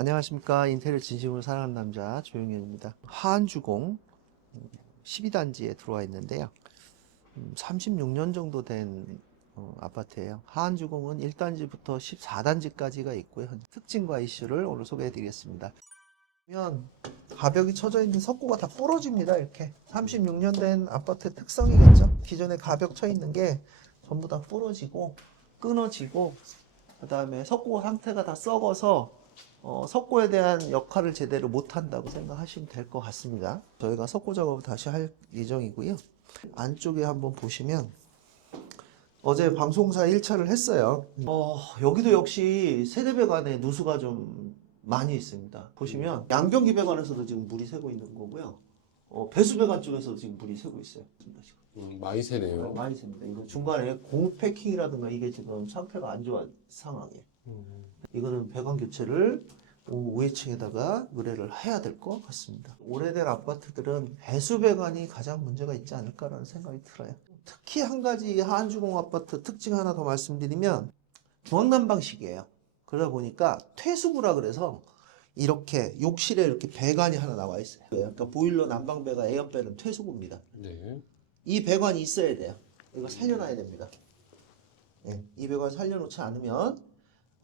안녕하십니까 인테리어 진심으로 사랑하는 남자 조용현입니다. 하안주공 12단지에 들어와 있는데요. 음, 36년 정도 된 어, 아파트예요. 하안주공은 1단지부터 14단지까지가 있고요. 특징과 이슈를 오늘 소개해 드리겠습니다. 보면 가벽이 쳐져 있는 석고가 다 부러집니다. 이렇게 36년 된 아파트의 특성이겠죠. 기존에 가벽 쳐 있는 게 전부 다 부러지고 끊어지고 그 다음에 석고 상태가 다 썩어서 어, 석고에 대한 역할을 제대로 못한다고 생각하시면 될 것 같습니다. 저희가 석고 작업을 다시 할 예정이고요. 안쪽에 한번 보시면 어제 방송사 1차를 했어요. 어, 여기도 역시 세대배관에 누수가 좀 많이 있습니다. 보시면 양변기 배관에서도 지금 물이 새고 있는 거고요. 어, 배수배관 쪽에서도 지금 물이 새고 있어요. 음, 많이 새네요. 많이 셉니다. 이거 중간에 고무 패킹이라든가 이게 지금 상태가 안 좋은 상황이에요. 음, 이거는 배관 교체를 우회층에다가 의뢰를 해야 될 것 같습니다. 오래된 아파트들은 배수 배관이 가장 문제가 있지 않을까라는 생각이 들어요. 특히 한 가지 한주공 아파트 특징 하나 더 말씀드리면 중앙난방식이에요. 그러다 보니까 퇴수구라 그래서 이렇게 욕실에 이렇게 배관이 하나 나와 있어요. 그러니까 보일러 난방배가 에어배는 퇴수구입니다. 네. 이 배관이 있어야 돼요. 이거 살려놔야 됩니다. 예, 이 배관 살려놓지 않으면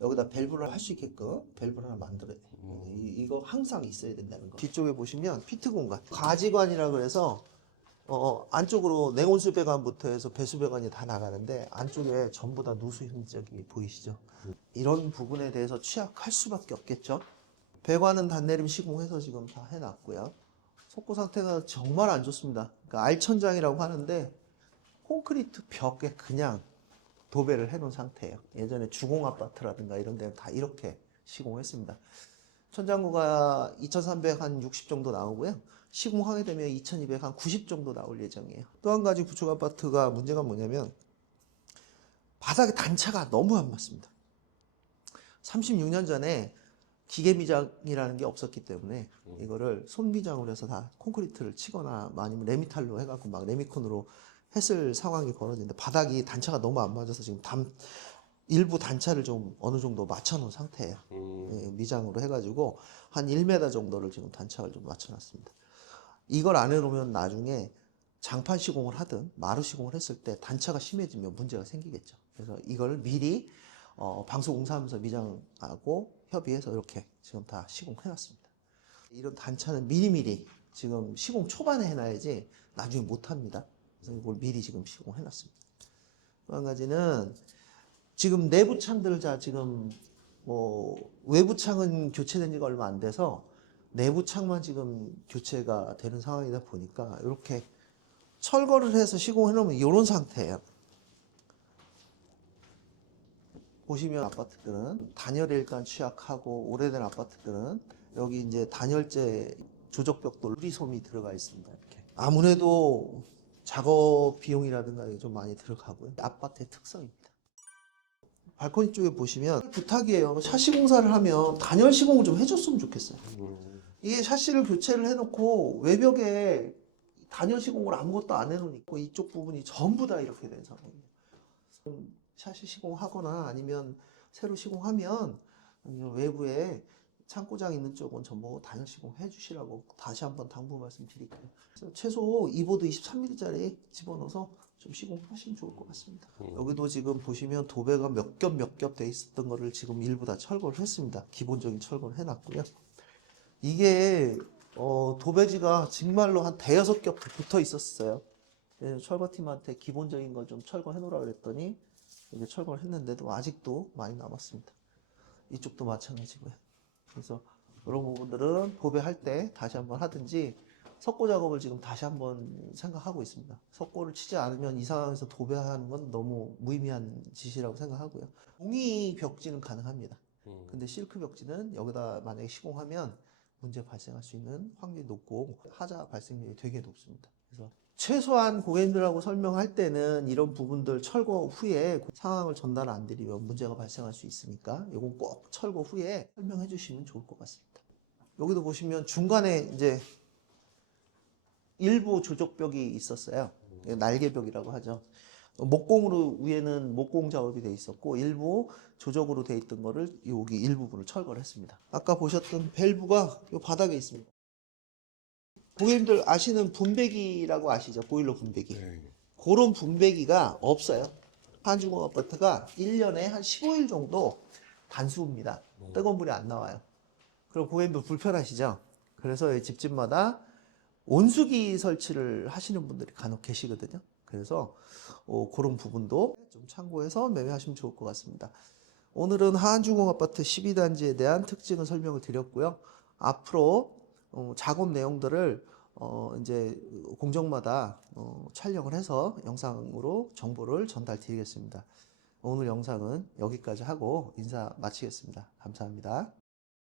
여기다 밸브를 할 수 있게끔 밸브를 하나 만들어야 돼요. 음. 이, 이거 항상 있어야 된다는 거. 뒤쪽에 보시면 피트 공간, 가지관이라 그래서 어, 안쪽으로 냉온수 배관부터 해서 배수 배관이 다 나가는데 안쪽에 전부 다 누수 흔적이 보이시죠? 이런 부분에 대해서 취약할 수밖에 없겠죠. 배관은 단내림 시공해서 지금 다 해놨고요. 속고 상태가 정말 안 좋습니다. 그러니까 알천장이라고 하는데 콘크리트 벽에 그냥 도배를 해놓은 상태예요. 예전에 주공 아파트라든가 이런 데는 다 이렇게 시공했습니다. 천장구가 2,360 정도 나오고요. 시공하게 되면 2,290 정도 나올 예정이에요. 또 한 가지 구축 아파트가 문제가 뭐냐면 바닥에 단차가 너무 안 맞습니다. 36년 전에 기계 미장이라는 게 없었기 때문에 이거를 손 미장으로 해서 다 콘크리트를 치거나 뭐 아니면 레미탈로 해갖고 막 레미콘으로 했을 상황이 벌어지는데 바닥이 단차가 너무 안 맞아서 지금 담 일부 단차를 좀 어느 정도 맞춰놓은 상태예요. 음, 예, 미장으로 해가지고 한 1m 정도를 지금 단차를 좀 맞춰놨습니다. 이걸 안 해놓으면 나중에 장판 시공을 하든 마루 시공을 했을 때 단차가 심해지면 문제가 생기겠죠. 그래서 이걸 미리 어, 방수공사하면서 미장하고 협의해서 이렇게 지금 다 시공해놨습니다. 이런 단차는 미리미리 지금 시공 초반에 해놔야지 나중에 못합니다. 그래서 이걸 미리 지금 시공해놨습니다. 또 한 가지는 지금 내부 창들 자 지금 뭐 외부 창은 교체된 지가 얼마 안 돼서 내부 창만 지금 교체가 되는 상황이다 보니까 이렇게 철거를 해서 시공해 놓으면 이런 상태예요. 보시면 아파트들은 단열에 일단 취약하고 오래된 아파트들은 여기 이제 단열재 조적벽도 유리솜이 들어가 있습니다. 이렇게 아무래도 작업 비용이라든가 이게 좀 많이 들어가고요. 아파트의 특성입니다. 발코니 쪽에 보시면 부탁이에요. 샤시 공사를 하면 단열 시공을 좀 해줬으면 좋겠어요. 음, 이게 샤시를 교체를 해놓고 외벽에 단열 시공을 아무것도 안 해놓으니까 이쪽 부분이 전부 다 이렇게 된 상황이에요. 좀 샤시 시공하거나 아니면 새로 시공하면 외부에 창고장 있는 쪽은 전부 단열 시공 해주시라고 다시 한번 당부 말씀드릴게요. 최소 이보드 23mm짜리 집어넣어서 좀 시공하시면 좋을 것 같습니다. 음. 여기도 지금 보시면 도배가 몇 겹 몇 겹 돼 있었던 거를 지금 일부 다 철거를 했습니다. 기본적인 철거를 해놨고요. 이게 어, 도배지가 정말로 한 대여섯 겹 붙어 있었어요. 철거팀한테 기본적인 거좀 철거해 놓으라 그랬더니 이제 철거를 했는데도 아직도 많이 남았습니다. 이쪽도 마찬가지고요. 그래서 이런 부분들은 도배할 때 다시 한번 하든지 석고 작업을 지금 다시 한번 생각하고 있습니다. 석고를 치지 않으면 이 상황에서 도배하는 건 너무 무의미한 짓이라고 생각하고요. 종이 벽지는 가능합니다. 음. 근데 실크 벽지는 여기다 만약에 시공하면 문제 발생할 수 있는 확률이 높고 하자 발생률이 되게 높습니다. 그래서 최소한 고객님들하고 설명할 때는 이런 부분들 철거 후에 상황을 전달 안 드리면 문제가 발생할 수 있으니까 이건 꼭 철거 후에 설명해 주시면 좋을 것 같습니다. 여기도 보시면 중간에 이제 일부 조적벽이 있었어요. 날개벽이라고 하죠. 목공으로 위에는 목공 작업이 돼 있었고 일부 조적으로 돼 있던 거를 여기 일부분을 철거를 했습니다. 아까 보셨던 밸브가 이 바닥에 있습니다. 고객님들 아시는 분배기라고 아시죠? 보일러 분배기. 네. 그런 분배기가 없어요. 한중공 아파트가 1년에 한 15일 정도 단수입니다. 뜨거운 물이 안 나와요. 그럼 고객님들 불편하시죠? 그래서 이 집집마다 온수기 설치를 하시는 분들이 간혹 계시거든요. 그래서 어, 그런 부분도 좀 참고해서 매매하시면 좋을 것 같습니다. 오늘은 하안주공 아파트 12단지에 대한 특징을 설명을 드렸고요. 앞으로 어, 작업 내용들을 어, 이제 공정마다 어, 촬영을 해서 영상으로 정보를 전달 드리겠습니다. 오늘 영상은 여기까지 하고 인사 마치겠습니다. 감사합니다.